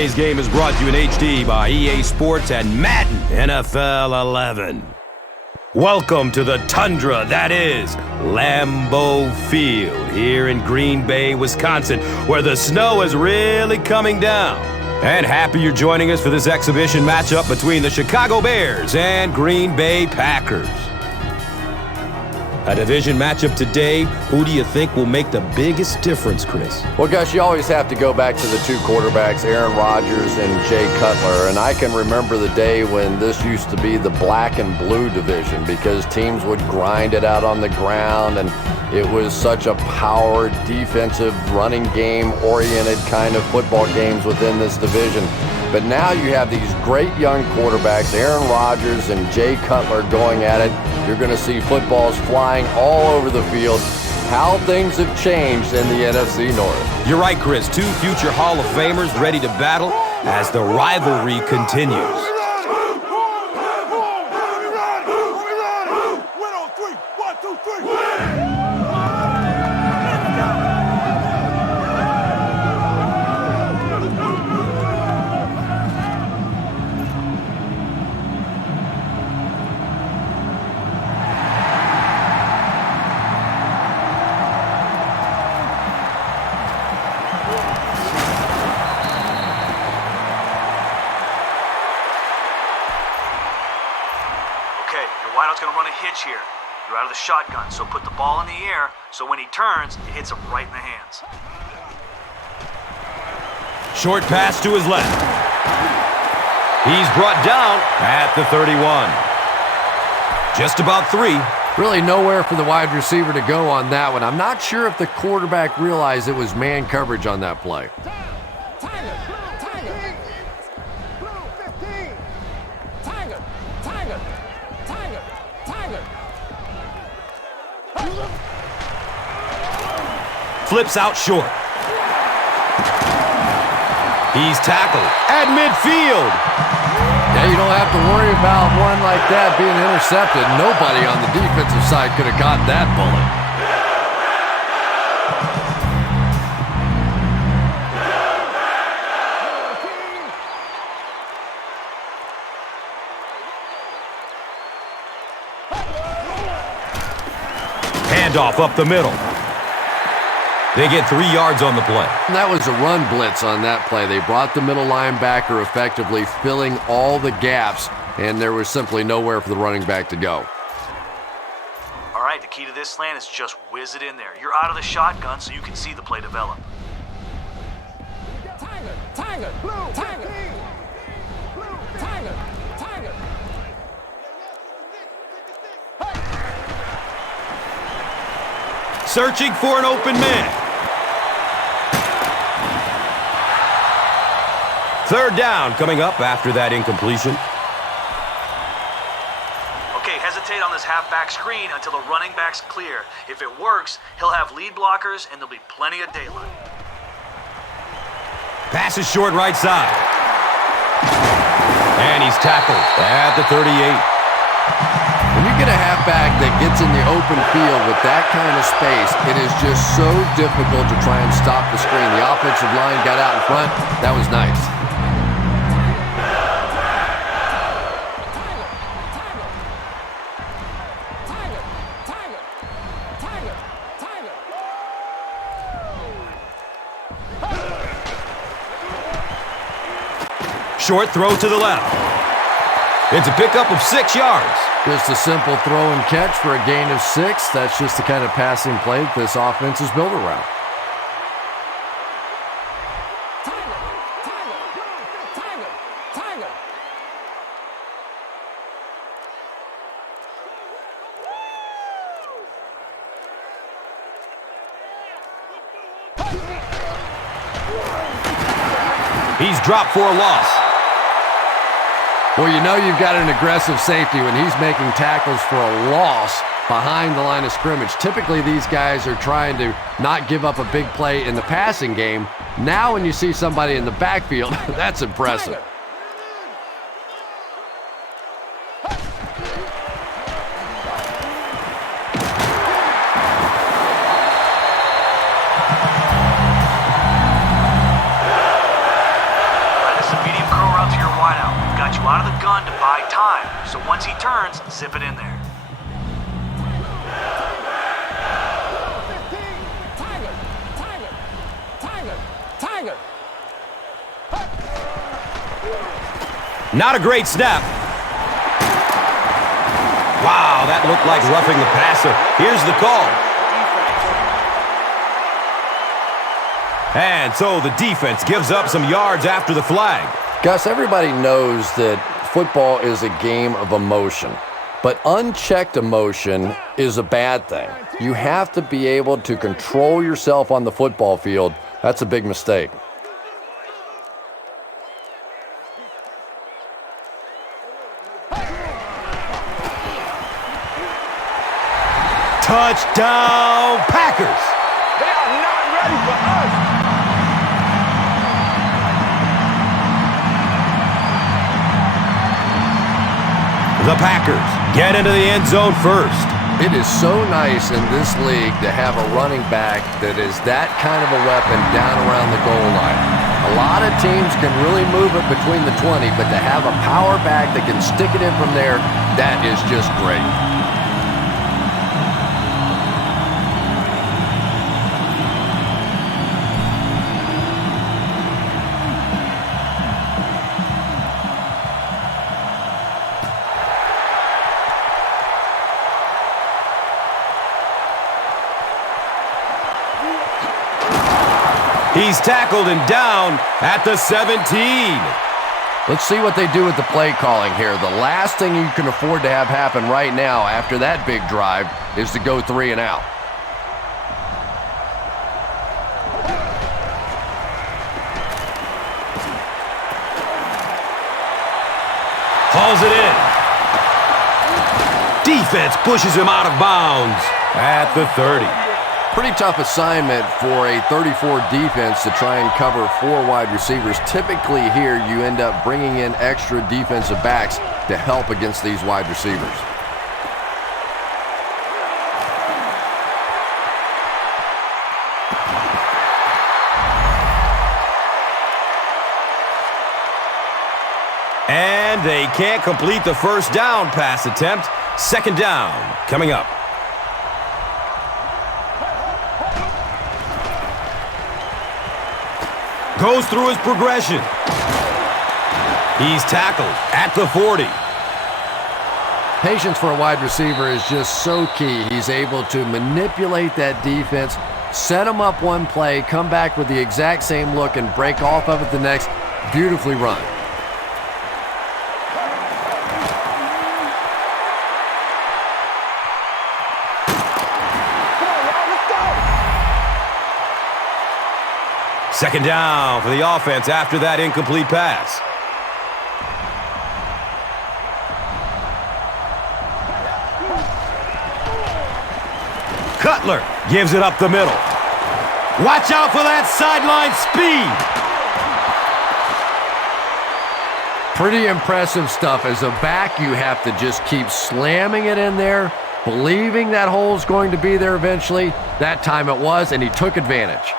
Today's game is brought to you in HD by EA Sports and Madden NFL 11. Welcome to the tundra that is Lambeau Field here in Green Bay, Wisconsin, where the snow is really coming down. And happy you're joining us for this exhibition matchup between the Chicago Bears and Green Bay Packers. A division matchup today. Who do you think will make the biggest difference, Chris? Well, Gus, you always have to go back to the two quarterbacks, Aaron Rodgers and Jay Cutler. And I can remember the day when this used to be the black and blue division because teams would grind it out on the ground, and it was such a power, defensive, running game-oriented kind of football games within this division. But now you have these great young quarterbacks, Aaron Rodgers and Jay Cutler, going at it. You're going to see footballs flying all over the field. How things have changed in the NFC North. You're right, Chris. Two future Hall of Famers ready to battle as the rivalry continues. Wideout's going to run a hitch here. You're out of the shotgun, so put the ball in the air so when he turns, it hits him right in the hands. Short pass to his left. He's brought down at the 31. Just about 3. Really nowhere for the wide receiver to go on that one. I'm not sure if the quarterback realized it was man coverage on that play. Flips out short. He's tackled at midfield. Yeah, you don't have to worry about one like that being intercepted. Nobody on the defensive side could have caught that bullet. Handoff up the middle. They get 3 yards on the play. And that was a run blitz on that play. They brought the middle linebacker effectively, filling all the gaps, and there was simply nowhere for the running back to go. All right, the key to this slant is just whiz it in there. You're out of the shotgun so you can see the play develop. Tiger, tiger, blue, tiger, blue, tiger, tiger. Searching for an open man. Third down coming up after that incompletion. Okay, hesitate on this halfback screen until the running back's clear. If it works, he'll have lead blockers and there'll be plenty of daylight. Pass is short right side. And he's tackled at the 38. When you get a halfback that gets in the open field with that kind of space, it is just so difficult to try and stop the screen. The offensive line got out in front. That was nice. Short throw to the left. It's a pickup of 6 yards. Just a simple throw and catch for a gain of 6. That's just the kind of passing play that this offense is built around. He's dropped for a loss. Well, you know you've got an aggressive safety when he's making tackles for a loss behind the line of scrimmage. Typically, these guys are trying to not give up a big play in the passing game. Now, when you see somebody in the backfield, that's impressive. run to buy time. So once he turns, zip it in there. Tiger, Tiger, Tiger, Tiger. Not a great snap. Wow, that looked like roughing the passer. Here's the call. And so the defense gives up some yards after the flag. Gus, everybody knows that football is a game of emotion, but unchecked emotion is a bad thing. You have to be able to control yourself on the football field. That's a big mistake. Touchdown, Packers! They are not ready for us. The Packers get into the end zone first. It is so nice in this league to have a running back that is that kind of a weapon down around the goal line. A lot of teams can really move it between the 20, but to have a power back that can stick it in from there, that is just great. He's tackled and down at the 17. Let's see what they do with the play calling here. The last thing you can afford to have happen right now after that big drive is to go 3 and out. Hauls it in. Defense pushes him out of bounds at the 30. Pretty tough assignment for a 34 defense to try and cover 4 wide receivers. Typically here you end up bringing in extra defensive backs to help against these wide receivers. And they can't complete the first down pass attempt. Second down coming up. Goes through his progression. He's tackled at the 40. Patience for a wide receiver is just so key. He's able to manipulate that defense, set them up one play, come back with the exact same look, and break off of it the next. Beautifully run. Second down for the offense after that incomplete pass. Cutler gives it up the middle. Watch out for that sideline speed. Pretty impressive stuff. As a back, you have to just keep slamming it in there, believing that hole's going to be there eventually. That time it was, and he took advantage.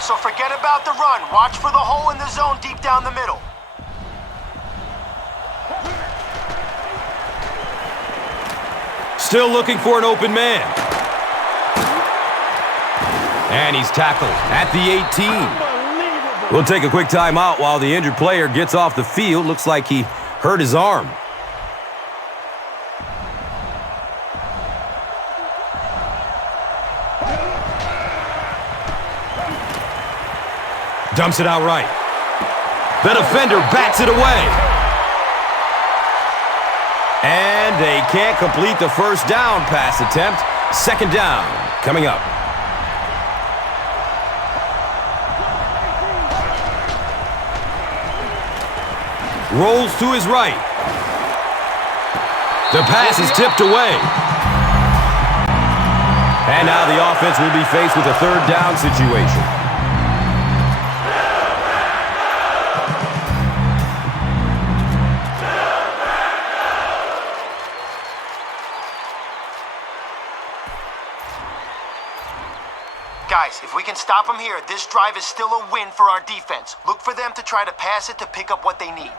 So forget about the run. Watch for the hole in the zone deep down the middle. Still looking for an open man. And he's tackled at the 18. We'll take a quick timeout while the injured player gets off the field. Looks like he hurt his arm. Dumps it out right. The defender bats it away. And they can't complete the first down pass attempt. Second down coming up. Rolls to his right. The pass is tipped away. And now the offense will be faced with a third down situation. Guys, if we can stop them here, this drive is still a win for our defense. Look for them to try to pass it to pick up what they need.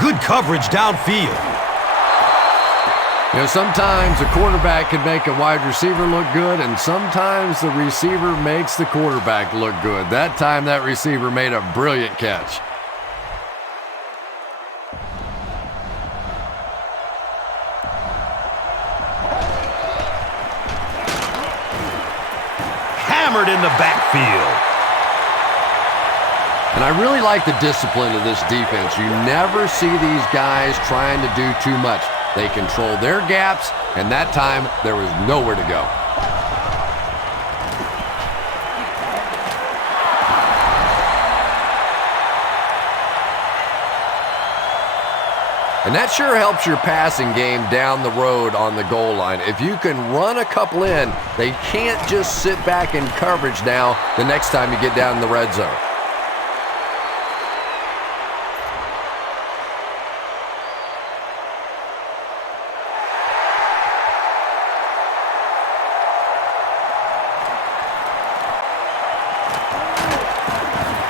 Good coverage downfield. You know, sometimes a quarterback can make a wide receiver look good, and sometimes the receiver makes the quarterback look good. That time, that receiver made a brilliant catch. Hammered in the backfield. And I really like the discipline of this defense. You never see these guys trying to do too much. They control their gaps, and that time there was nowhere to go. And that sure helps your passing game down the road on the goal line. If you can run a couple in, they can't just sit back in coverage now the next time you get down in the red zone.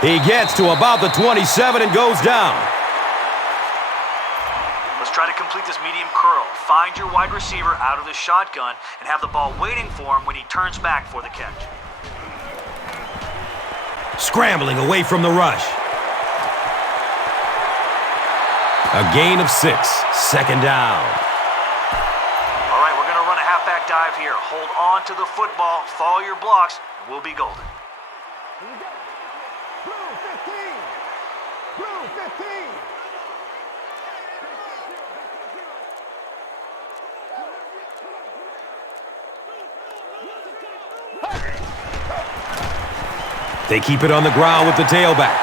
He gets to about the 27 and goes down. Let's try to complete this medium curl. Find your wide receiver out of the shotgun and have the ball waiting for him when he turns back for the catch. Scrambling away from the rush. A gain of 6. Second down. All right, we're going to run a halfback dive here. Hold on to the football, follow your blocks, and we'll be golden. Here we go. Blue 15. Blue 15. They keep it on the ground with the tailback.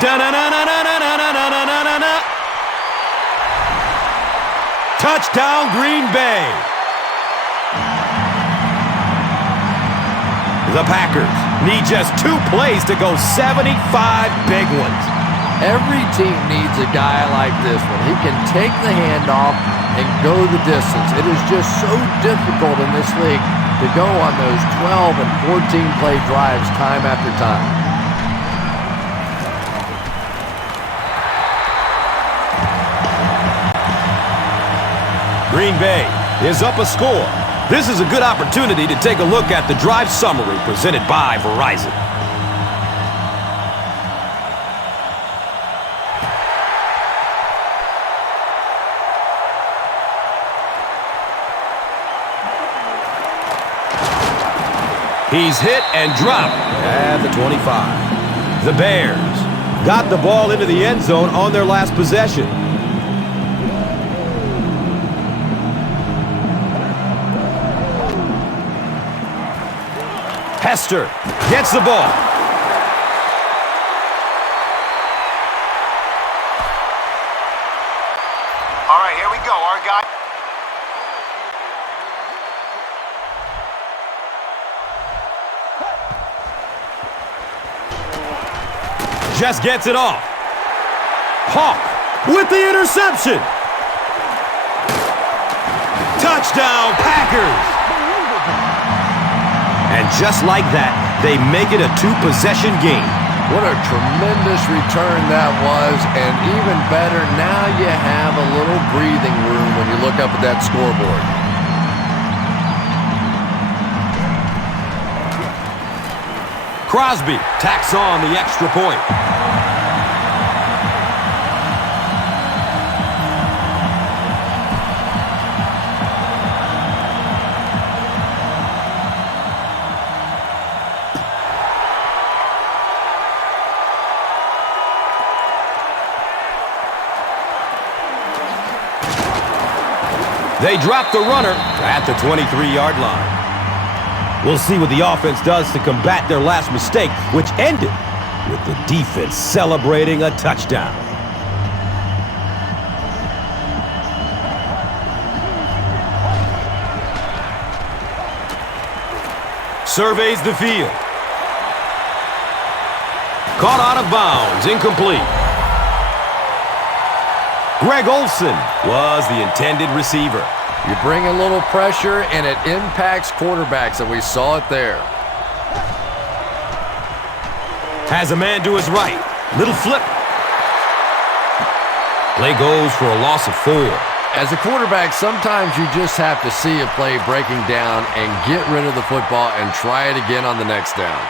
Da-na-na-na-na-na-na-na-na-na-na. Touchdown, Green Bay. The Packers need just 2 plays to go 75 big ones. Every team needs a guy like this one. He can take the handoff and go the distance. It is just so difficult in this league to go on those 12 and 14 play drives time after time. Green Bay is up a score. This is a good opportunity to take a look at the drive summary presented by Verizon. He's hit and dropped at the 25. The Bears got the ball into the end zone on their last possession. Hester gets the ball. All right, here we go. Our guy. Just gets it off. Hawk with the interception. Touchdown, Packers. And just like that, they make it a 2-possession game. What a tremendous return that was, and even better, now you have a little breathing room when you look up at that scoreboard. Crosby tacks on the extra point. They drop the runner at the 23-yard line. We'll see what the offense does to combat their last mistake, which ended with the defense celebrating a touchdown. Surveys the field. Caught out of bounds, incomplete. Greg Olsen was the intended receiver. You bring a little pressure, and it impacts quarterbacks, and we saw it there. Has a man to his right. Little flip. Play goes for a loss of 4. As a quarterback, sometimes you just have to see a play breaking down and get rid of the football and try it again on the next down.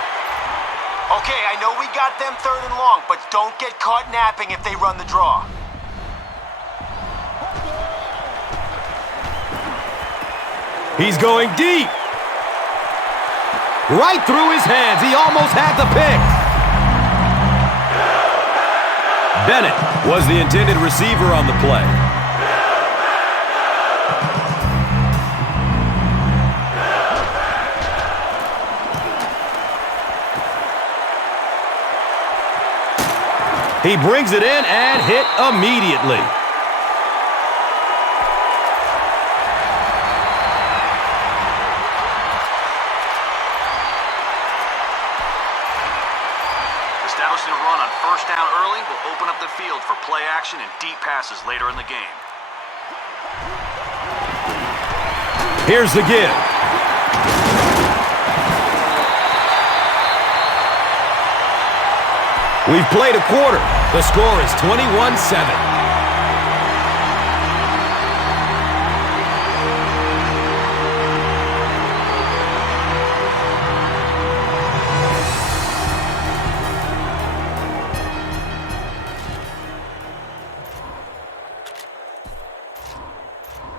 Okay, I know we got them 3rd and long, but don't get caught napping if they run the draw. He's going deep. Right through his hands. He almost had the pick. Bennett was the intended receiver on the play. He brings it in and hit immediately. Establishing a run on 1st down early will open up the field for play action and deep passes later in the game. Here's the give. We've played a quarter. The score is 21-7.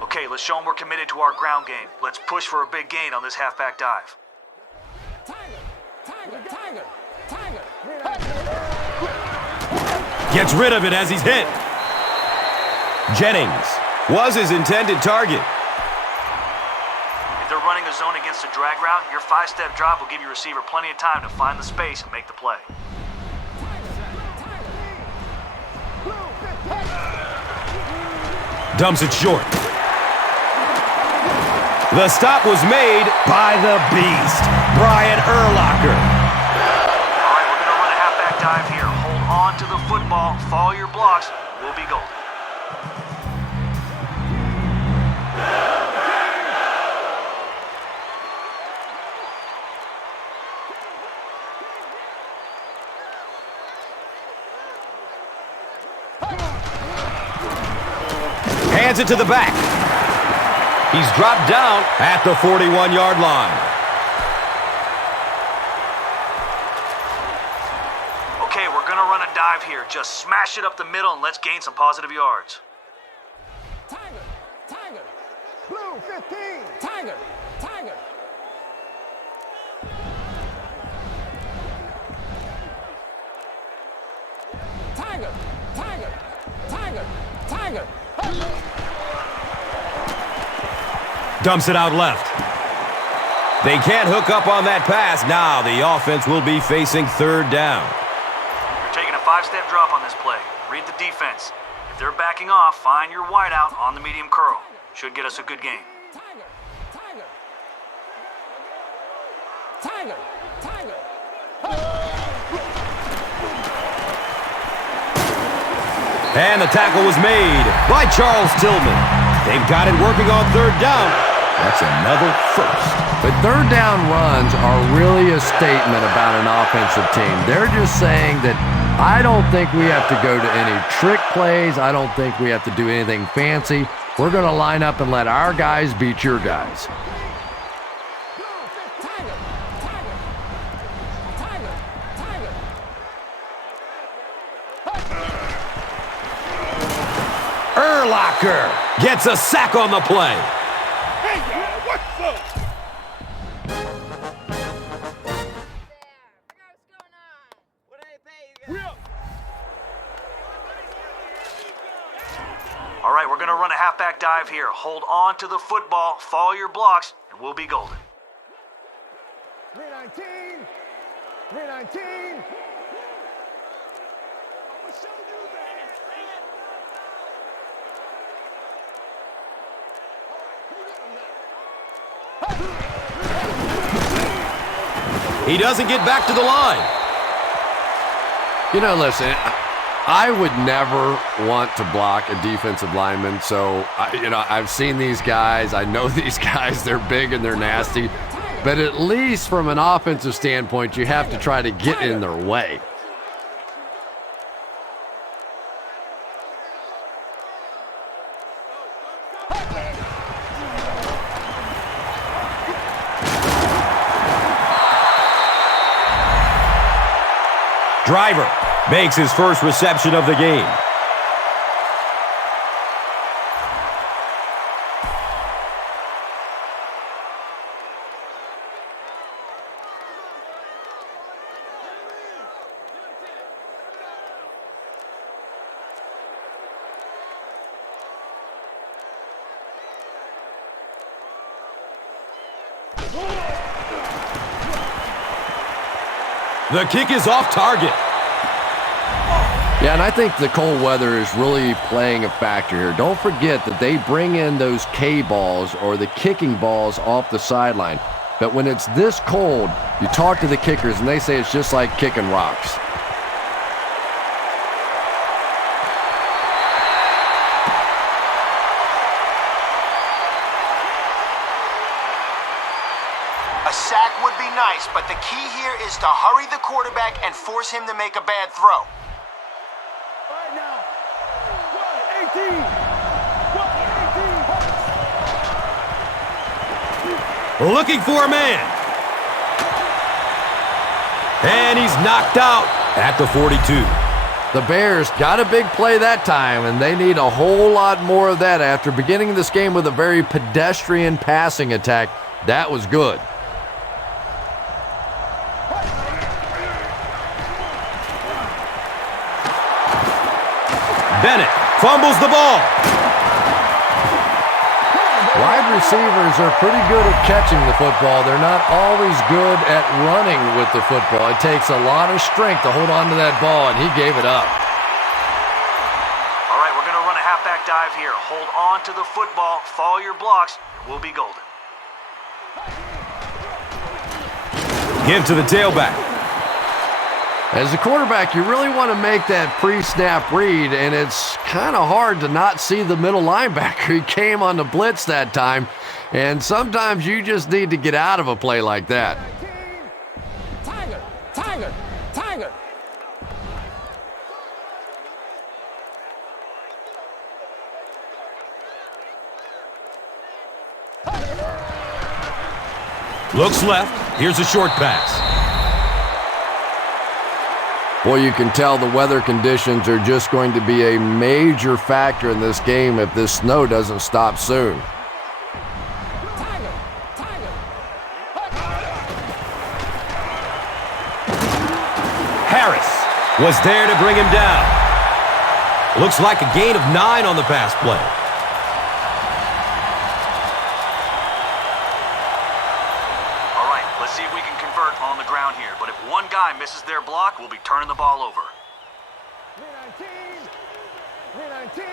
Okay, let's show them we're committed to our ground game. Let's push for a big gain on this halfback dive. Tiger. Gets rid of it as he's hit. Jennings was his intended target. If they're running a zone against a drag route, your 5-step drop will give your receiver plenty of time to find the space and make the play. Dumps it short. The stop was made by the beast, Brian Urlacher. All right, we're going to run a halfback dive here. Hold on to the football, follow your blocks, we'll be golden. Hands it to the back. He's dropped down at the 41-yard line. Okay, we're going to run a dive here. Just smash it up the middle and let's gain some positive yards. Tiger. Blue 15. Tiger. Dumps it out left. They can't hook up on that pass. Now the offense will be facing 3rd down. You're taking a 5-step drop on this play. Read the defense. If they're backing off, find your wideout on the medium curl. Should get us a good gain. Tiger. And the tackle was made by Charles Tillman. They've got it working on 3rd down. That's another first. But 3rd down runs are really a statement about an offensive team. They're just saying that I don't think we have to go to any trick plays. I don't think we have to do anything fancy. We're going to line up and let our guys beat your guys. Urlacher gets a sack on the play. Hey, y'all, what's up? All right, we're going to run a halfback dive here. Hold on to the football, follow your blocks, and we'll be golden. 319. He doesn't get back to the line. You know, listen, I would never want to block a defensive lineman. So, I've seen these guys. I know these guys. They're big and they're nasty. But at least from an offensive standpoint, you have to try to get in their way. Driver makes his first reception of the game. The kick is off target. Yeah, and I think the cold weather is really playing a factor here. Don't forget that they bring in those K-balls or the kicking balls off the sideline. But when it's this cold, you talk to the kickers and they say it's just like kicking rocks. A sack would be nice, but the key here is to hurry the quarterback and force him to make a bad throw. Right now. 118. 118. Looking for a man. And he's knocked out at the 42. The Bears got a big play that time, and they need a whole lot more of that after beginning this game with a very pedestrian passing attack. That was good. Bennett fumbles the ball. Wide receivers are pretty good at catching the football. They're not always good at running with the football. It takes a lot of strength to hold on to that ball, and he gave it up. All right, we're going to run a halfback dive here. Hold on to the football, follow your blocks, and we'll be golden. Give to the tailback. As a quarterback, you really want to make that pre-snap read, and it's kind of hard to not see the middle linebacker. He came on the blitz that time, and sometimes you just need to get out of a play like that. Tiger, tiger, tiger. Looks left. Here's a short pass. Boy, you can tell the weather conditions are just going to be a major factor in this game if this snow doesn't stop soon. Tiger, tiger. Harris was there to bring him down. Looks like a gain of 9 on the pass play. All right, let's see if we can convert on the ground here. But if one guy misses their block, we'll be turning the ball over. 319. 319.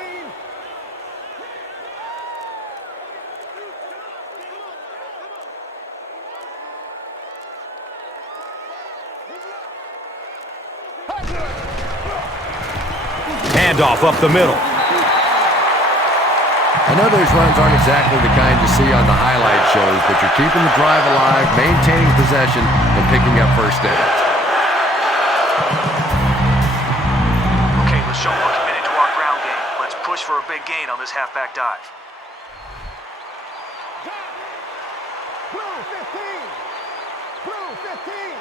Handoff up the middle. I know those runs aren't exactly the kind you see on the highlight shows, but you're keeping the drive alive, maintaining possession, and picking up first downs. Okay, let's show them we're committed to our ground game. Let's push for a big gain on this halfback dive. Blue 15. Blue 15.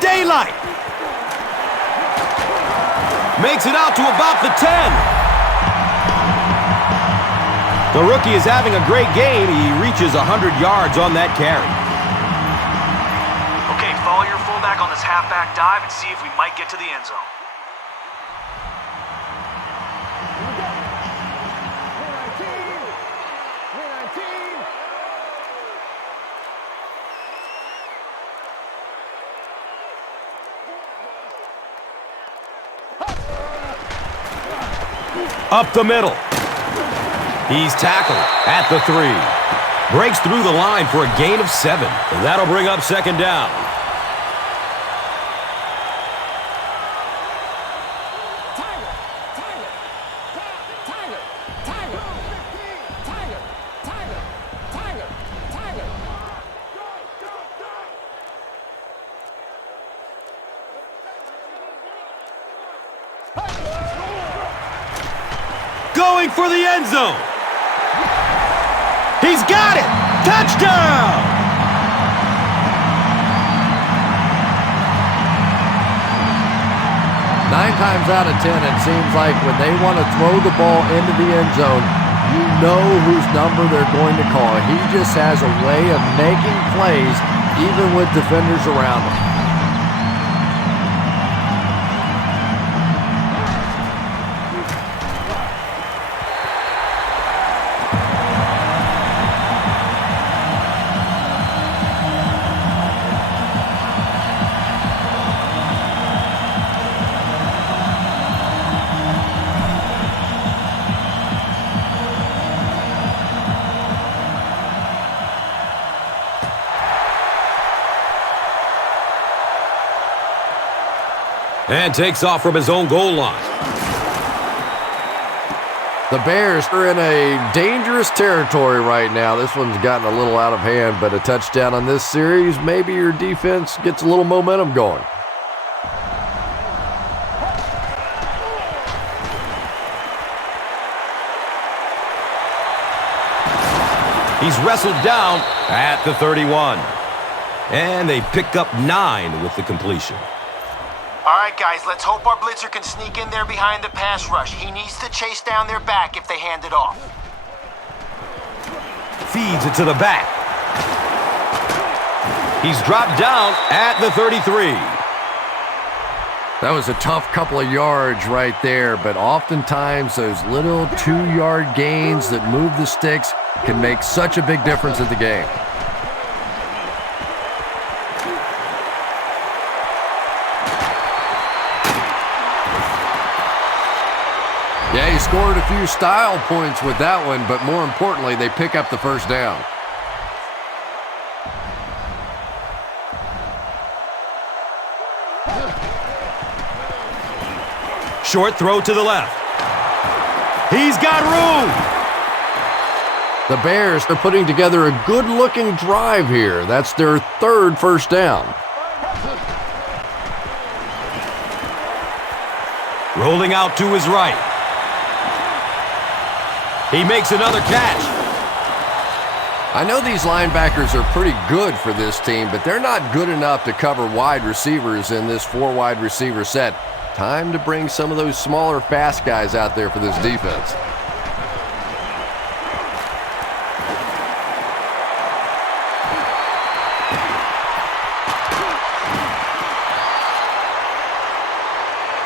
Daylight. Makes it out to about the 10. The rookie is having a great game. He reaches 100 yards on that carry. Okay, follow your fullback on this halfback dive and see if we might get to the end zone. 319. 319. Up the middle. He's tackled at the 3. Breaks through the line for a gain of 7. And that'll bring up second down. Going for the end zone. He's got it! Touchdown! Nine times out of 10, it seems like when they want to throw the ball into the end zone, you know whose number they're going to call. He just has a way of making plays even with defenders around him. And takes off from his own goal line. The Bears are in a dangerous territory right now. This one's gotten a little out of hand, but a touchdown on this series, maybe your defense gets a little momentum going. He's wrestled down at the 31. And they pick up 9 with the completion. All right, guys, let's hope our blitzer can sneak in there behind the pass rush. He needs to chase down their back if they hand it off. Feeds it to the back. He's dropped down at the 33. That was a tough couple of yards right there, but oftentimes those little 2-yard gains that move the sticks can make such a big difference in the game. Yeah, he scored a few style points with that one, but more importantly, they pick up the first down. Short throw to the left. He's got room. The Bears are putting together a good-looking drive here. That's their 3rd first down. Rolling out to his right. He makes another catch. I know these linebackers are pretty good for this team, but they're not good enough to cover wide receivers in this 4-wide receiver set. Time to bring some of those smaller, fast guys out there for this defense.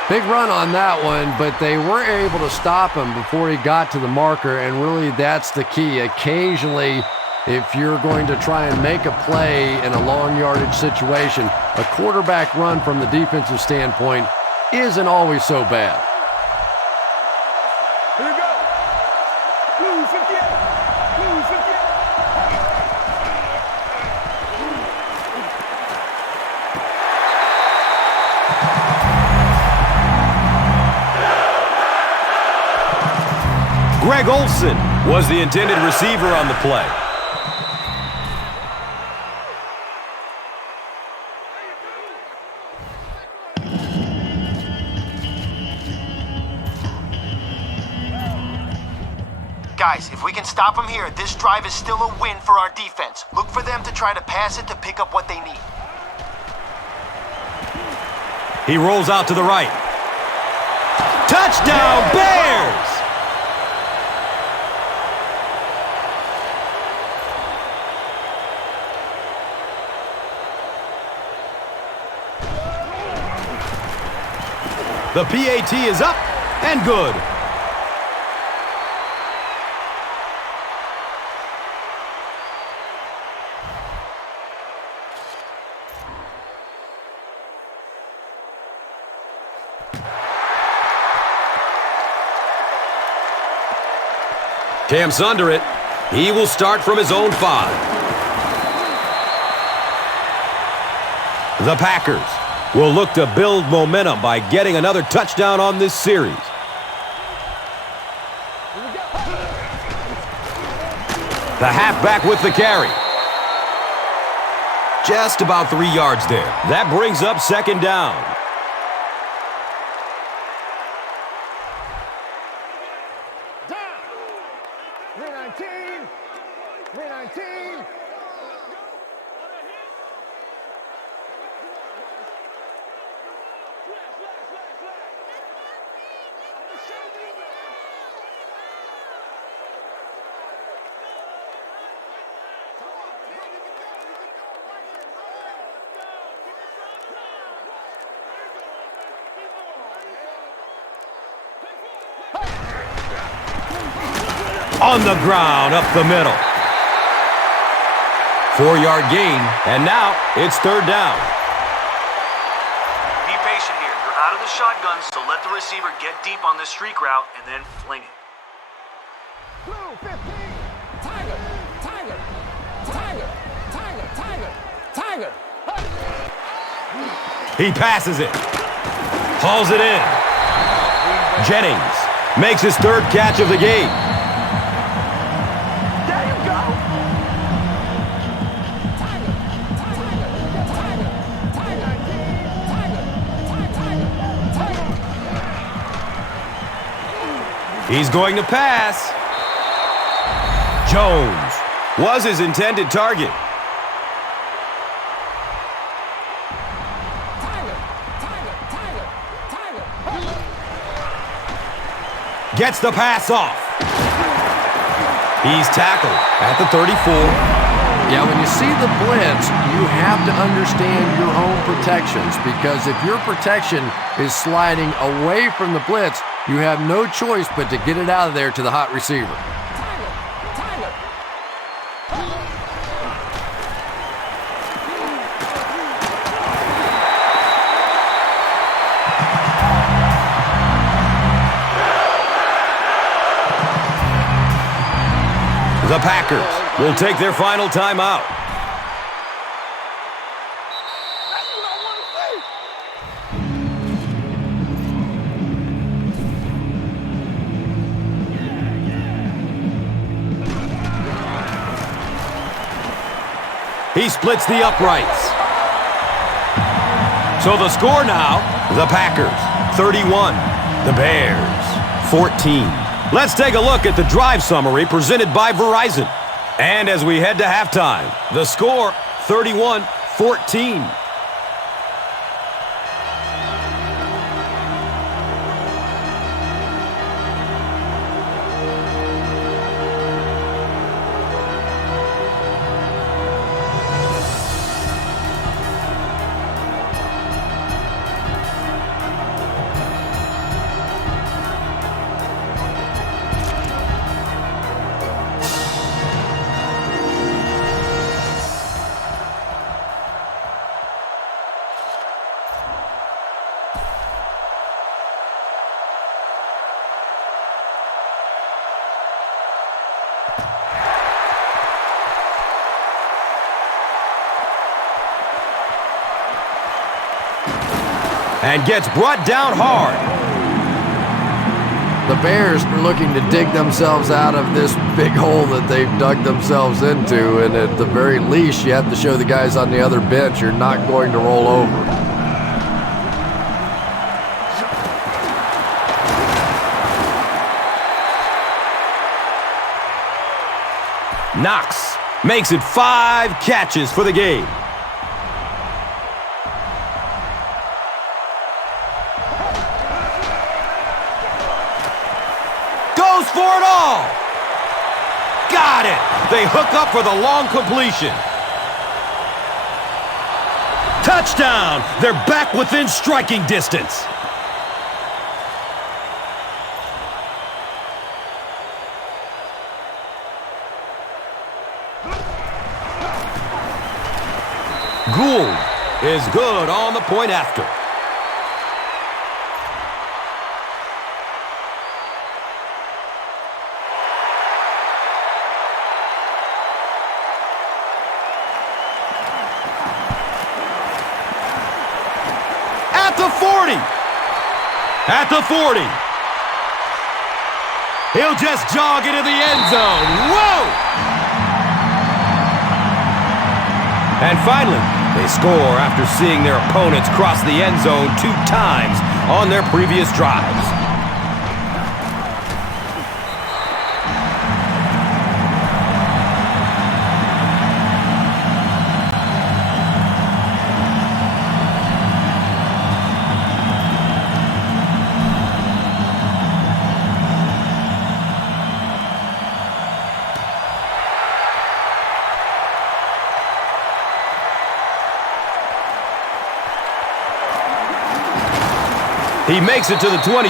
Big run on that one, but they were able to stop him before he got to the marker, and really that's the key. Occasionally, if you're going to try and make a play in a long yardage situation, a quarterback run from the defensive standpoint isn't always so bad. Here we go. Blue 58. Blue 58. Greg Olsen was the intended receiver on the play. Guys, if we can stop them here, this drive is still a win for our defense. Look for them to try to pass it to pick up what they need. He rolls out to the right. Touchdown, Bears! The PAT is up and good. Camps under it. He will start from his own 5. The Packers will look to build momentum by getting another touchdown on this series. The halfback with the carry. Just about 3 yards there. That brings up second down. Down. 319. 319. On the ground, up the middle. 4-yard gain, and now it's third down. Be patient here. You're out of the shotgun, so let the receiver get deep on this streak route and then fling it. Blue 15. Tiger. Tiger. Tiger. Tiger. Tiger. Tiger. He passes it. Hauls it in. Jennings makes his third catch of the game. He's going to pass. Jones was his intended target. Gets the pass off. He's tackled at the 34. Yeah, when you see the blitz, you have to understand your own protections, because if your protection is sliding away from the blitz, you have no choice but to get it out of there to the hot receiver. The Packers will take their final timeout. He splits the uprights. So the score now, the Packers 31, the Bears 14. Let's take a look at the drive summary presented by Verizon. And as we head to halftime, the score 31-14. And gets brought down hard. The Bears are looking to dig themselves out of this big hole that they've dug themselves into, and at the very least, you have to show the guys on the other bench you're not going to roll over. Knox makes it 5 catches for the game. Goes for it all. Got it. They hook up for the long completion. Touchdown. They're back within striking distance. Gould is good on the point after. 40. At the 40. He'll just jog into the end zone. Whoa! And finally, they score after seeing their opponents cross the end zone 2 times on their previous drives. He makes it to the 22.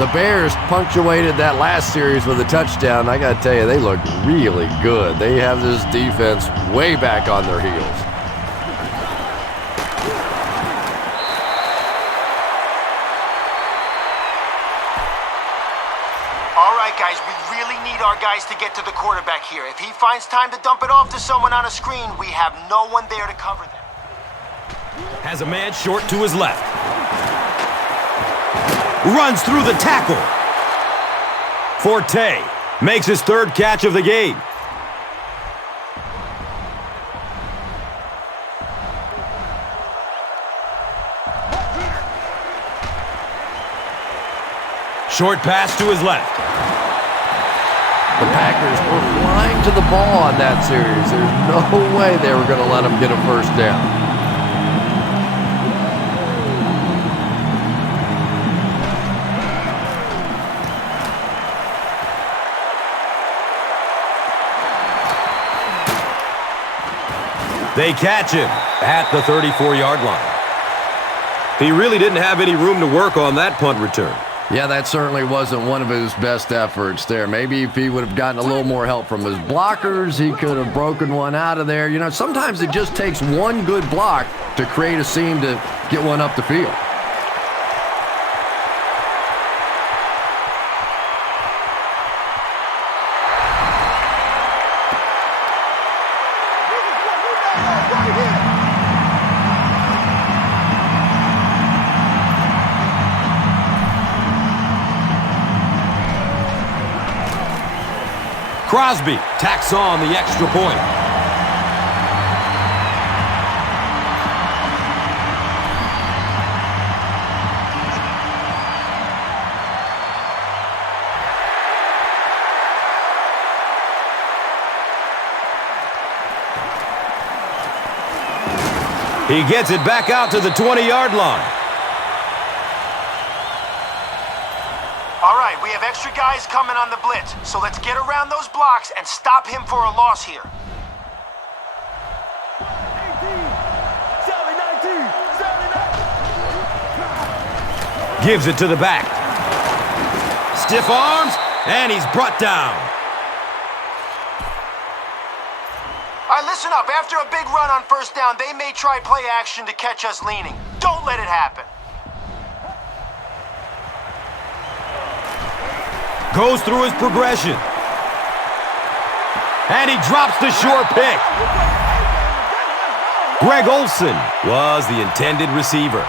The Bears punctuated that last series with a touchdown. I got to tell you, they look really good. They have this defense way back on their heels. All right, guys, we really need our guys to get to the quarterback here. If he finds time to dump it off to someone on a screen, we have no one there to cover them. Has a man short to his left. Runs through the tackle. Forte makes his 3rd catch of the game. Short pass to his left. The Packers were flying to the ball on that series. There's no way they were going to let them get a first down. They catch him at the 34-yard line. He really didn't have any room to work on that punt return. Yeah, that certainly wasn't one of his best efforts there. Maybe if he would have gotten a little more help from his blockers, he could have broken one out of there. You know, sometimes it just takes one good block to create a seam to get one up the field. Crosby tacks on the extra point. He gets it back out to the 20-yard line. All right, we have extra guys coming on the blitz, so let's get around those blocks and stop him for a loss here. 18, 19. Gives it to the back. Stiff arms, and he's brought down. All right, listen up. After a big run on first down, they may try play action to catch us leaning. Don't let it happen. Goes through his progression. And he drops the short pick. Greg Olsen was the intended receiver.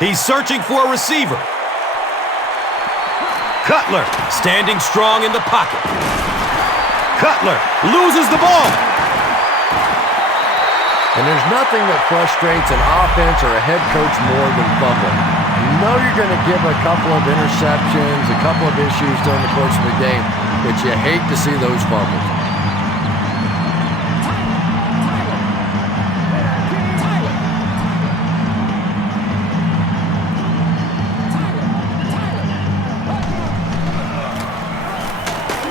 He's searching for a receiver. Cutler standing strong in the pocket. Cutler loses the ball. And there's nothing that frustrates an offense or a head coach more than fumbling. You know you're going to give a couple of interceptions, a couple of issues during the course of the game, but you hate to see those fumbles.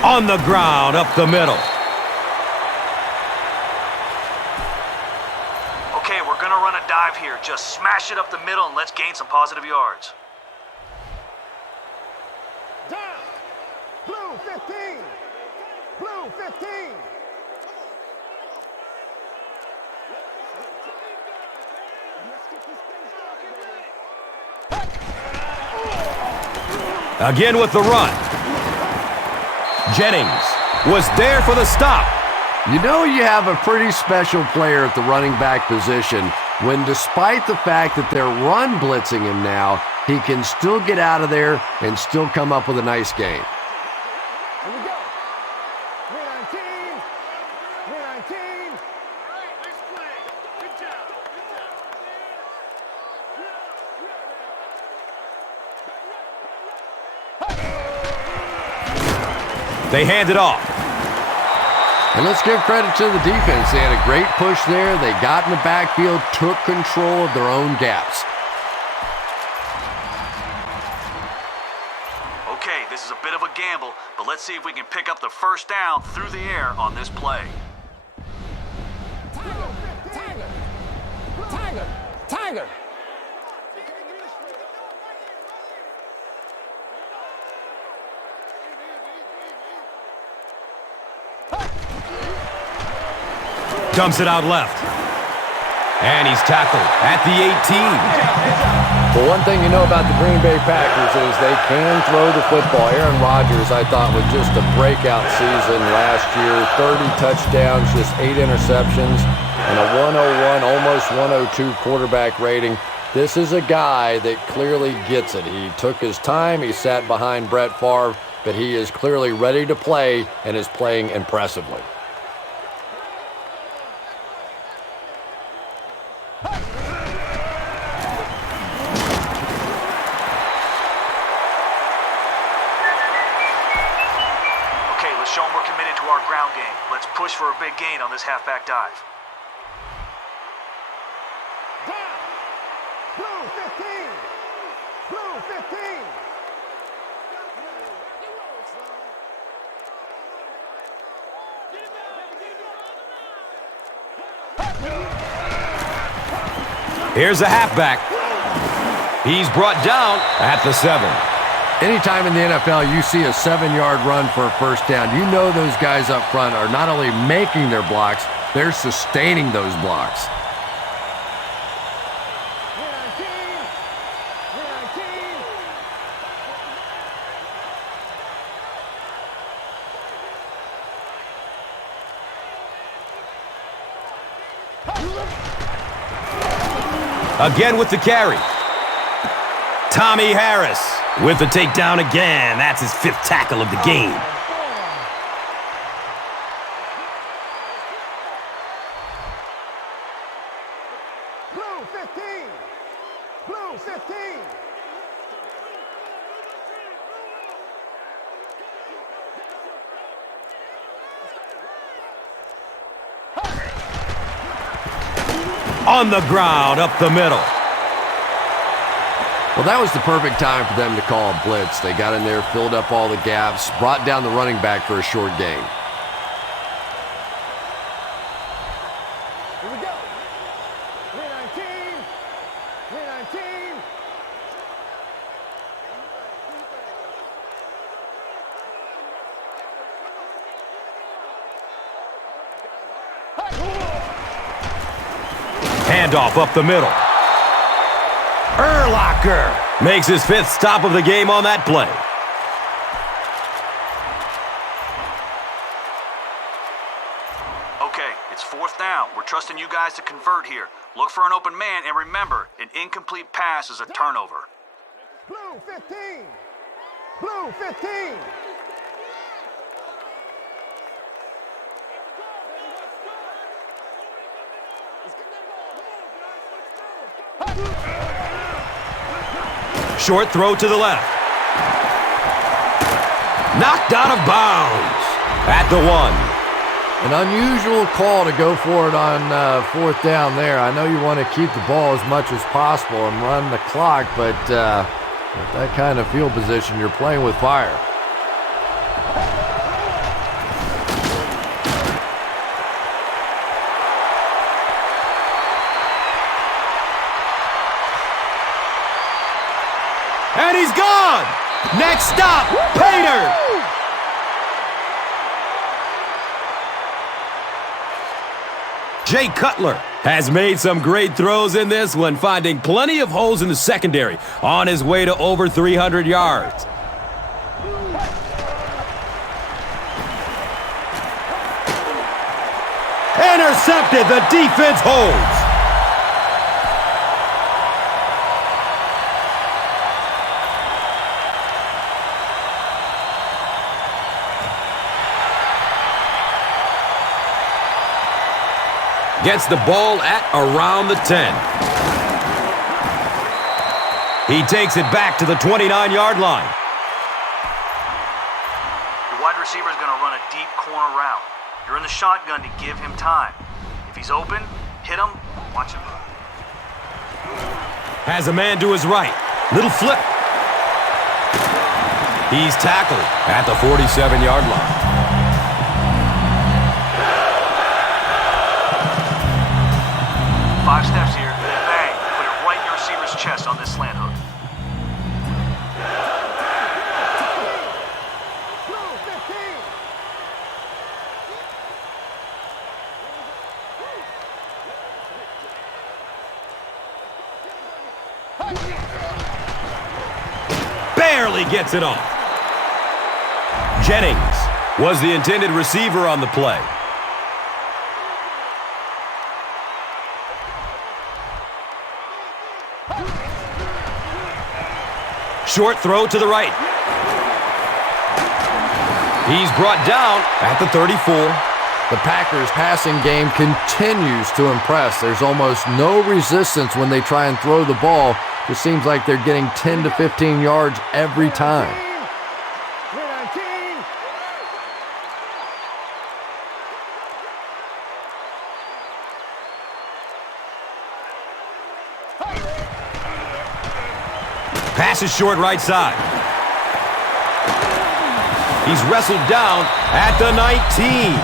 On the ground, up the middle. Okay, we're gonna run a dive here. Just smash it up the middle and let's gain some positive yards. Down. Blue 15. Blue 15. Again with the run. Jennings was there for the stop. You know you have a pretty special player at the running back position when, despite the fact that they're run blitzing him now, he can still get out of there and still come up with a nice gain. Here we go. 319. 319. All right, next play. Good job. They hand it off. And let's give credit to the defense. They had a great push there. They got in the backfield, took control of their own gaps. Okay, this is a bit of a gamble, but let's see if we can pick up the first down through the air on this play. Tiger. Tiger. Tiger. Dumps it out left. And he's tackled at the 18. Well, one thing you know about the Green Bay Packers is they can throw the football. Aaron Rodgers, I thought, was just a breakout season last year. 30 touchdowns, just 8 interceptions, and a 101, almost 102 quarterback rating. This is a guy that clearly gets it. He took his time. He sat behind Brett Favre, but he is clearly ready to play and is playing impressively. Show them we're committed to our ground game. Let's push for a big gain on this halfback dive. Down. Blue 15. Blue 15. Here's the halfback. He's brought down at the 7. Anytime in the NFL you see a 7-yard run for a first down, you know those guys up front are not only making their blocks, they're sustaining those blocks. 319. 319. Again with the carry. Tommy Harris with the takedown again. That's his 5th tackle of the game. Blue 15. Blue 15. On the ground, up the middle. Well, that was the perfect time for them to call a blitz. They got in there, filled up all the gaps, brought down the running back for a short gain. Here we go. 319. 319. Handoff up the middle. Urlacher makes his 5th stop of the game on that play. Okay, it's 4th down. We're trusting you guys to convert here. Look for an open man, and remember, an incomplete pass is a turnover. Blue 15. Blue 15. Short throw to the left. Knocked out of bounds at the 1. An unusual call to go for it on 4th down there. I know you want to keep the ball as much as possible and run the clock, but with that kind of field position, you're playing with fire. And he's gone! Next stop, Pater! Jay Cutler has made some great throws in this one, finding plenty of holes in the secondary on his way to over 300 yards. intercepted. The defense holds. Gets the ball at around the 10. He takes it back to the 29-yard line. Your wide receiver is going to run a deep corner route. You're in the shotgun to give him time. If he's open, hit him, watch him. Has a man to his right. Little flip. He's tackled at the 47-yard line. Five steps here, then bang. Put it right in your receiver's chest on this slant hook. Barely gets it off. Jennings was the intended receiver on the play. Short throw to the right. He's brought down at the 34. The Packers' passing game continues to impress. There's almost no resistance when they try and throw the ball. It seems like they're getting 10 to 15 yards every time. Pass is short right side. He's wrestled down at the 19.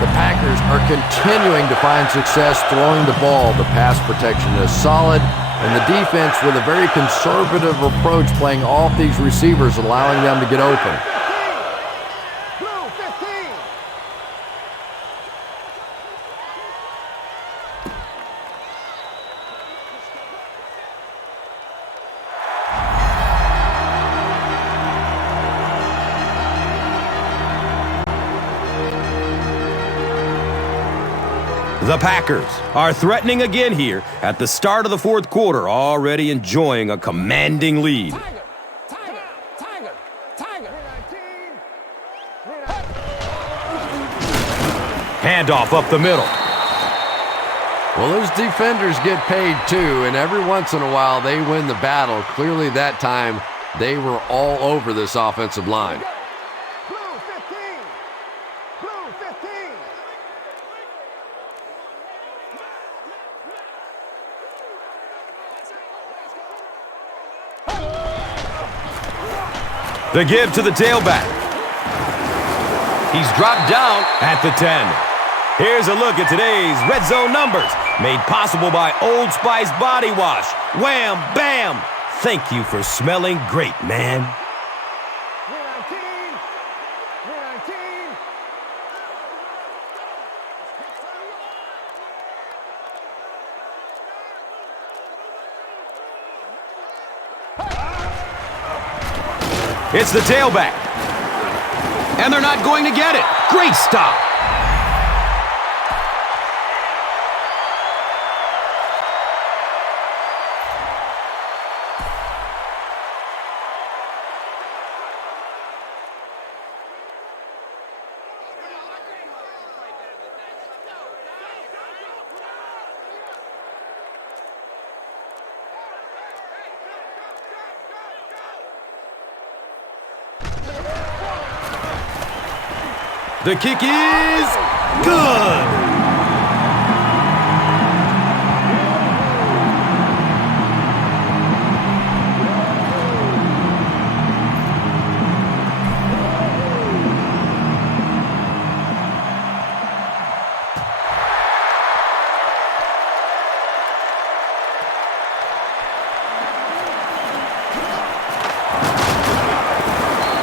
The Packers are continuing to find success throwing the ball. The pass protection is solid, and the defense with a very conservative approach playing off these receivers, allowing them to get open. The Packers are threatening again here at the start of the fourth quarter, already enjoying a commanding lead. Handoff up the middle. Well, those defenders get paid too, and every once in a while they win the battle. Clearly that time they were all over this offensive line. The give to the tailback. He's dropped down at the 10. Here's a look at today's red zone numbers, made possible by Old Spice Body Wash. Wham, bam! Thank you for smelling great, man. It's the tailback. And they're not going to get it. Great stop. The kick is good.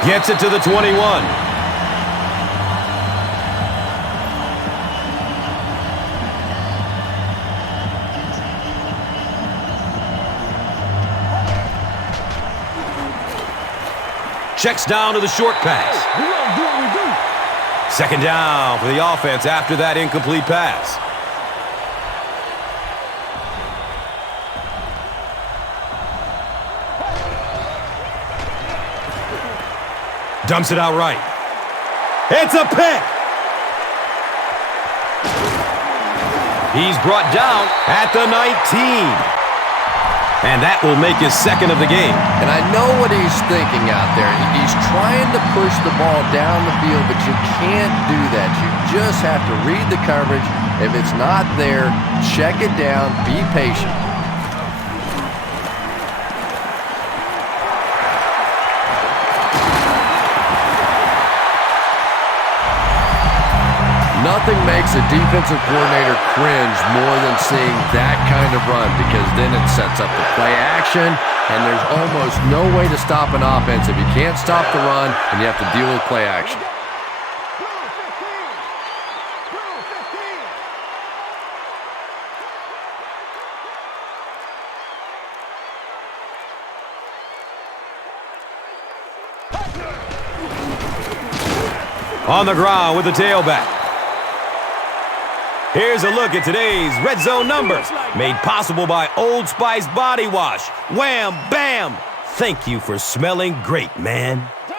Gets it to the 21. Checks down to the short pass. Second down for the offense after that incomplete pass. Dumps it out right. It's a pick. He's brought down at the 19. And that will make his second of the game. And I know what he's thinking out there. He's trying to push the ball down the field, but you can't do that. You just have to read the coverage. If it's not there, check it down, be patient. Nothing makes a defensive coordinator cringe more than seeing that kind of run, because then it sets up the play action, and there's almost no way to stop an offense if you can't stop the run and you have to deal with play action. On the ground with the tailback. Here's a look at today's red zone numbers, made possible by Old Spice Body Wash. Wham, bam! Thank you for smelling great, man. Down.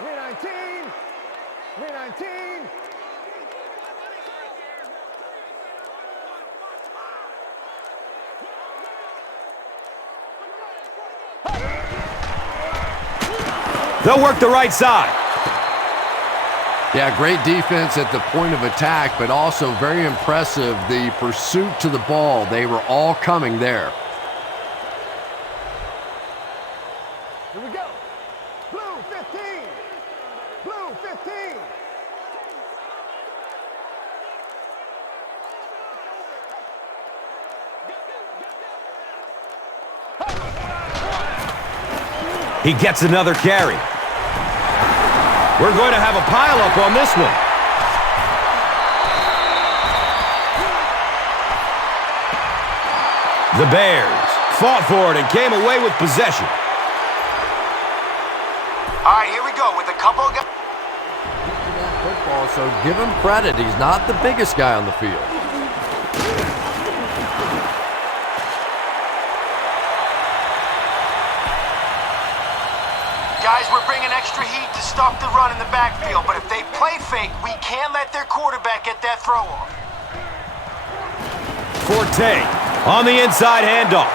319. 319. They'll work the right side. Yeah, great defense at the point of attack, but also very impressive, the pursuit to the ball. They were all coming there. Here we go. Blue 15. Blue 15. He gets another carry. We're going to have a pileup on this one. The Bears fought for it and came away with possession. All right, here we go with a couple of guys. Football, so give him credit. He's not the biggest guy on the field. Guys, we're bringing extra heat to stop the run in the backfield, but if they play fake, we can't let their quarterback get that throw off. Forte on the inside handoff.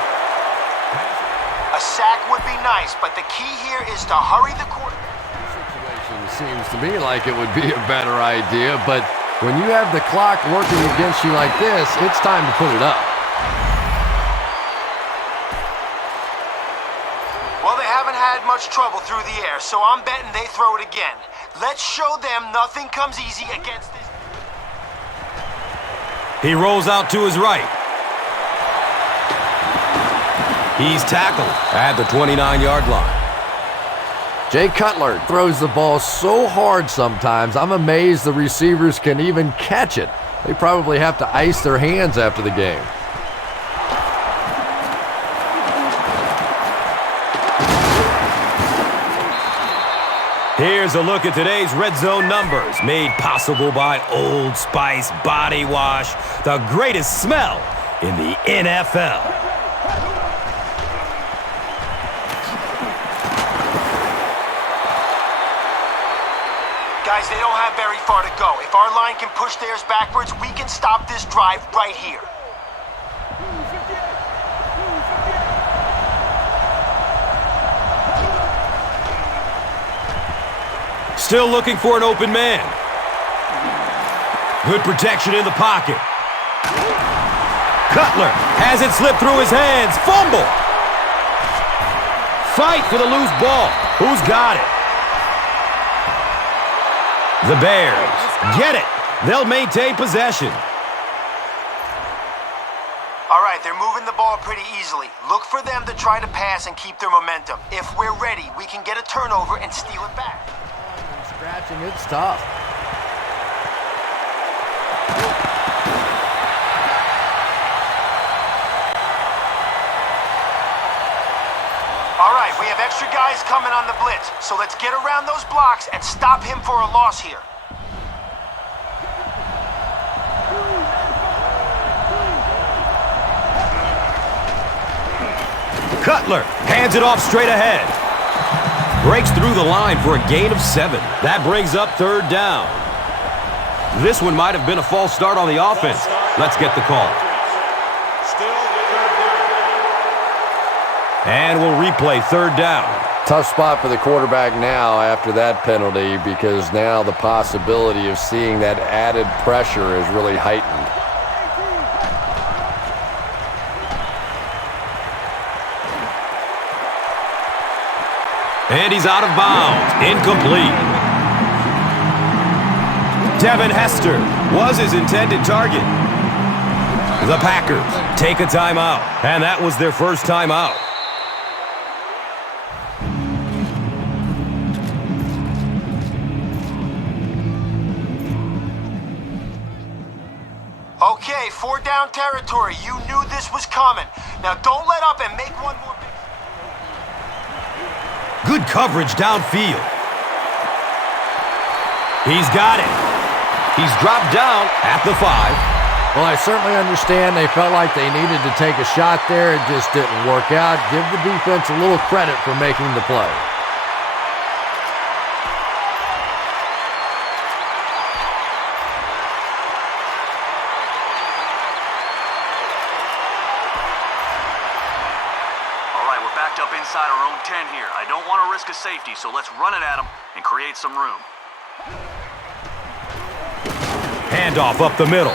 A sack would be nice, but the key here is to hurry the quarterback. Situation seems to me like it would be a better idea, but when you have the clock working against you like this, it's time to put it up. Well, they haven't had much trouble through the air, so I'm betting they throw it again. Let's show them nothing comes easy against this. He rolls out to his right. He's tackled at the 29-yard line. Jay Cutler throws the ball so hard sometimes, I'm amazed the receivers can even catch it. They probably have to ice their hands after the game. Here's a look at today's red zone numbers, made possible by Old Spice Body Wash, the greatest smell in the NFL. Guys, they don't have very far to go. If our line can push theirs backwards, we can stop this drive right here. Still looking for an open man. Good protection in the pocket. Cutler has it slip through his hands. Fumble. Fight for the loose ball. Who's got it? The Bears get it. They'll maintain possession. All right, they're moving the ball pretty easily. Look for them to try to pass and keep their momentum. If we're ready, we can get a turnover and steal it back. Scratching, it's tough. All right, we have extra guys coming on the blitz, so let's get around those blocks and stop him for a loss here. Cutler hands it off straight ahead. Breaks through the line for a gain of 7. That brings up third down. This one might have been a false start on the offense. Let's get the call. Still third down. And we'll replay third down. Tough spot for the quarterback now after that penalty, because now the possibility of seeing that added pressure is really heightened. And he's out of bounds. Incomplete. Devin Hester was his intended target. The Packers take a timeout, and that was their first timeout. Okay, 4 down territory. You knew this was coming. Now don't let up and make one more big... Good coverage downfield. He's got it. He's dropped down at the 5. Well, I certainly understand they felt like they needed to take a shot there. It just didn't work out. Give the defense a little credit for making the play. Up inside our own 10 here. I don't want to risk a safety, so let's run it at them and create some room. Handoff up the middle.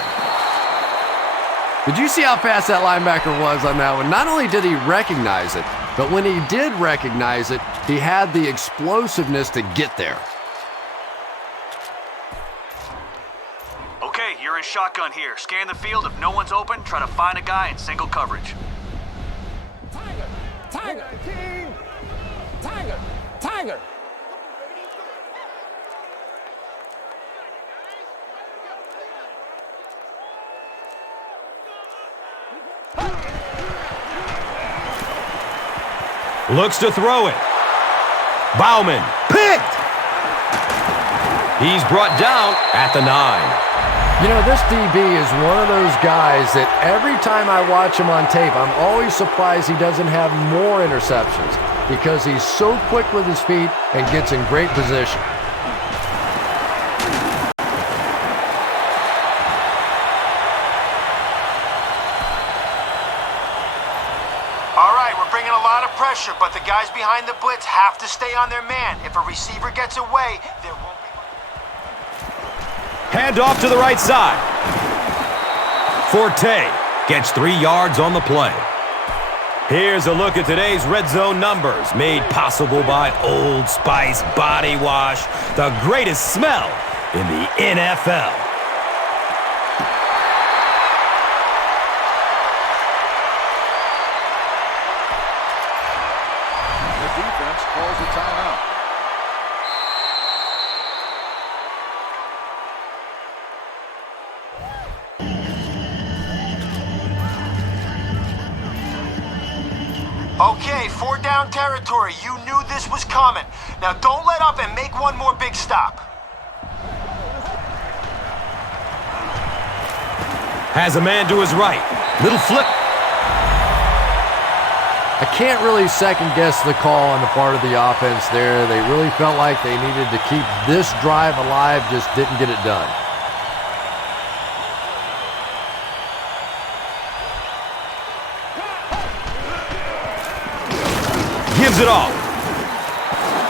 Did you see how fast that linebacker was on that one? Not only did he recognize it, but when he did recognize it, he had the explosiveness to get there. Okay, you're in shotgun here. Scan the field. If no one's open, try to find a guy in single coverage. Tiger! Tiger! Tiger! Looks to throw it. Bauman picked. He's brought down at the 9. You know, this DB is one of those guys that every time I watch him on tape, I'm always surprised he doesn't have more interceptions because he's so quick with his feet and gets in great position. All right, we're bringing a lot of pressure, but the guys behind the blitz have to stay on their man. If a receiver gets away, there won't be... Hand off to the right side. Forte gets 3 yards on the play. Here's a look at today's red zone numbers, made possible by Old Spice Body Wash, the greatest smell in the NFL. The defense calls a timeout. Okay, 4 down territory. You knew this was coming. Now don't let up and make one more big stop. Has a man to his right. Little flip. I can't really second guess the call on the part of the offense there. They really felt like they needed to keep this drive alive, just didn't get it done. Gives it off.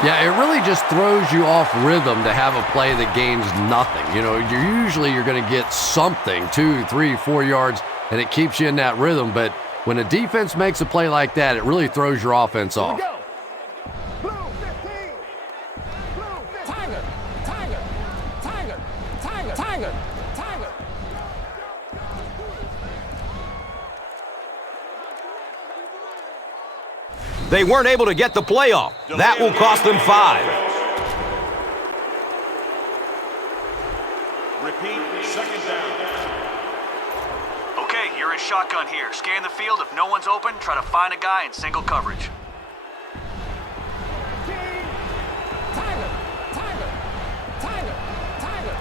Yeah, it really just throws you off rhythm to have a play that gains nothing. You know, you're going to get something, 2, 3, 4 yards, and it keeps you in that rhythm. But when a defense makes a play like that, it really throws your offense off. Blue 15! Blue 15! Tiger! Tiger! Tiger! Tiger! Tiger! Tiger! They weren't able to get the play off. That will cost them 5. Repeat, second down. Okay, you're in shotgun here. Scan the field. If no one's open, try to find a guy in single coverage. Tiger! Tiger! Tiger! Tiger!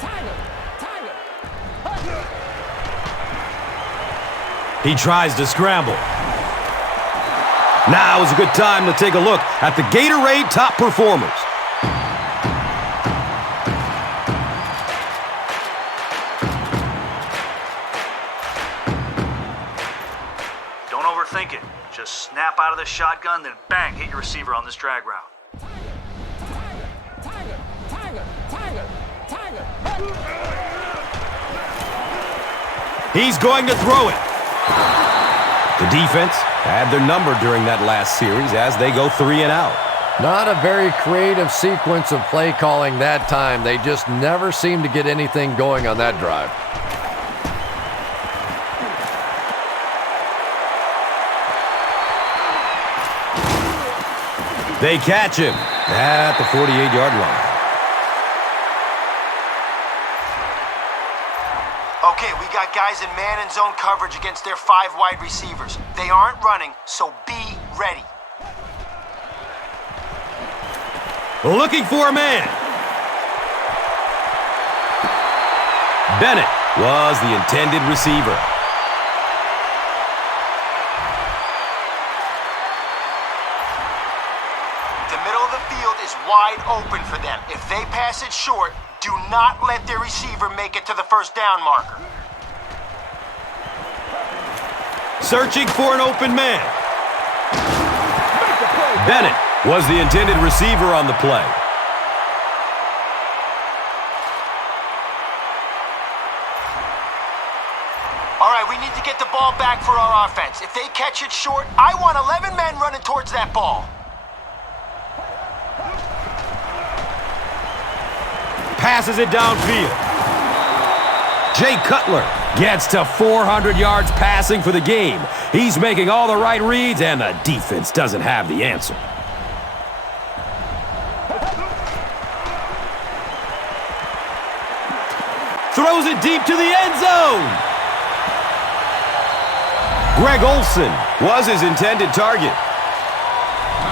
Tiger! Tiger! He tries to scramble. Now is a good time to take a look at the Gatorade top performers. Don't overthink it. Just snap out of the shotgun, then bang, hit your receiver on this drag route. He's going to throw it. The defense had their number during that last series as they go 3 and out. Not a very creative sequence of play calling that time. They just never seemed to get anything going on that drive. They catch him at the 48-yard line. Okay, we got guys in man and zone coverage against their 5 wide receivers. They aren't running, so be ready. Looking for a man. Bennett was the intended receiver. The middle of the field is wide open for them. If they pass it short, do not let their receiver make it to the first down marker. Searching for an open man. Bennett was the intended receiver on the play. All right, we need to get the ball back for our offense. If they catch it short, I want 11 men running towards that ball. Passes it downfield. Jay Cutler gets to 400 yards passing for the game. He's making all the right reads, and the defense doesn't have the answer. Throws it deep to the end zone. Greg Olsen was his intended target.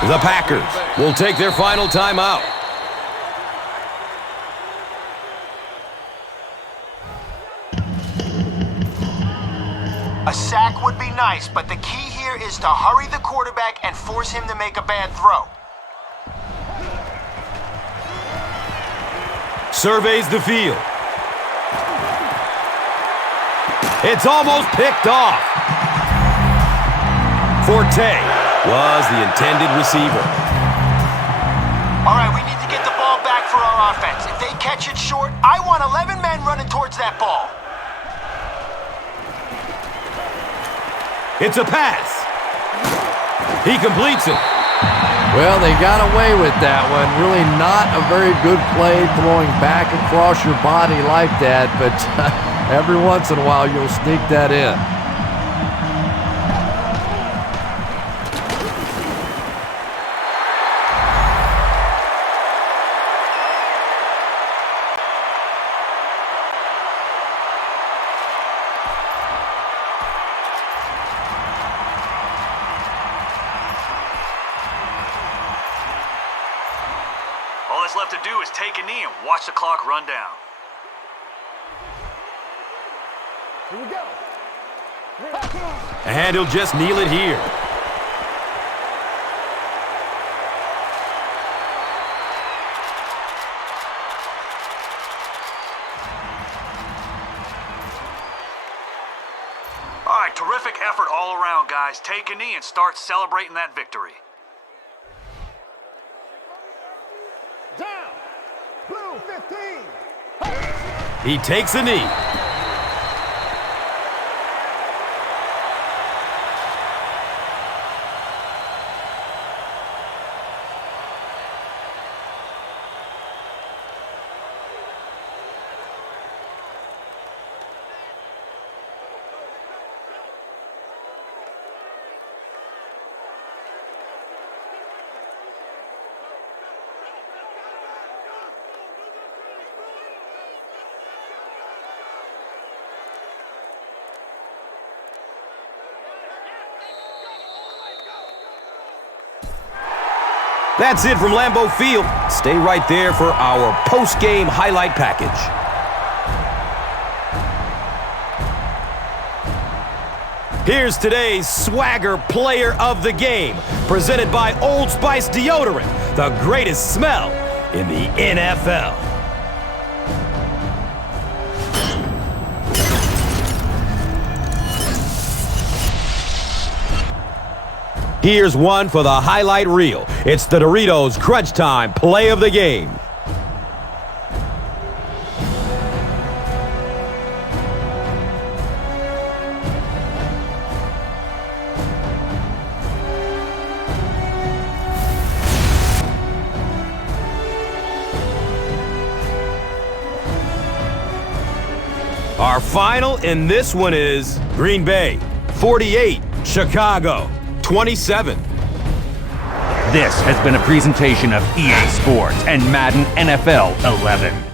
The Packers will take their final timeout. A sack would be nice, but the key here is to hurry the quarterback and force him to make a bad throw. Surveys the field. It's almost picked off. Forte was the intended receiver. All right, we need to get the ball back for our offense. If they catch it short, I want 11 men running towards that ball. It's a pass. He completes it. Well, they got away with that one. Really not a very good play throwing back across your body like that, but every once in a while you'll sneak that in. All that's left to do is take a knee and watch the clock run down. Here we go. And he'll just kneel it here. All right, terrific effort all around, guys. Take a knee and start celebrating that victory. Down. Blue 15. He takes a knee. That's it from Lambeau Field. Stay right there for our post-game highlight package. Here's today's Swagger Player of the Game, presented by Old Spice Deodorant, the greatest smell in the NFL. Here's one for the highlight reel. It's the Doritos Crunch Time Play of the Game. Our final in this one is Green Bay 48, Chicago 27. This has been a presentation of EA Sports and Madden NFL 11.